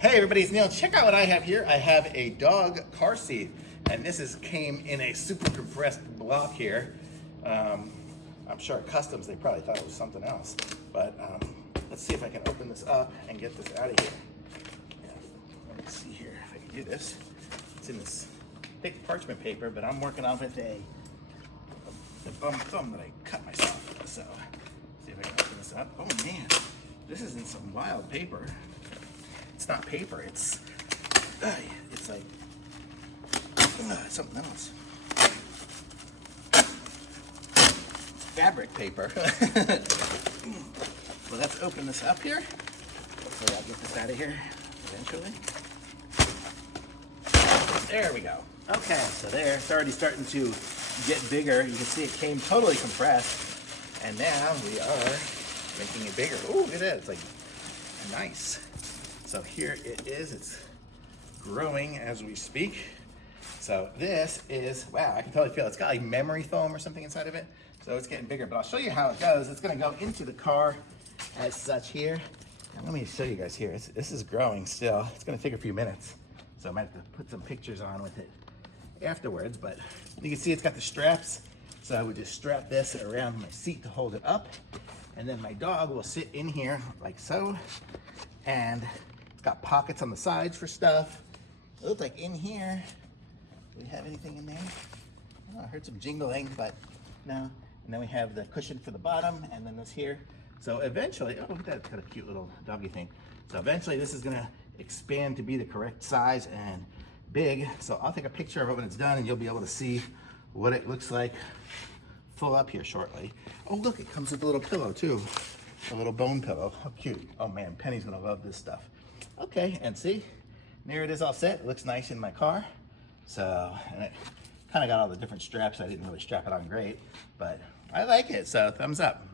Hey everybody, it's Neil. Check out what I have here. I have a dog car seat, and this came in a super compressed block here. I'm sure at Customs they probably thought it was something else, but let's see if I can open this up and get this out of here. Yeah, let me see here if I can do this. It's in this thick parchment paper, but I'm working on with a bum thumb that I cut myself. So see if I can open this up. Oh man, this is in some wild paper. It's not paper, it's like something else. Fabric paper. Well, let's open this up here. Hopefully I'll get this out of here eventually. There we go. Okay, so there, it's already starting to get bigger. You can see it came totally compressed, and now we are making it bigger. Oh, look at that, it's like nice. So here it is, it's growing as we speak. So this is, wow, I can totally feel it. It's got like memory foam or something inside of it. So it's getting bigger, but I'll show you how it goes. It's gonna go into the car as such here. And let me show you guys here. This is growing still. It's gonna take a few minutes. So I might have to put some pictures on with it afterwards, but you can see it's got the straps. So I would just strap this around my seat to hold it up. And then my dog will sit in here like so. And it's got pockets on the sides for stuff. It looks like in here, do we have anything in there? Oh, I heard some jingling, but no. And then we have the cushion for the bottom, and then this here. So eventually, oh, look at that, it's got a cute little doggy thing. So eventually this is gonna expand to be the correct size and big. So I'll take a picture of it when it's done, and you'll be able to see what it looks like full up here shortly. Oh look, it comes with a little pillow too. A little bone pillow, how cute. Oh man, Penny's gonna love this stuff. Okay, and see, there it is all set. It looks nice in my car. So, and it kind of got all the different straps. I didn't really strap it on great, but I like it, so thumbs up.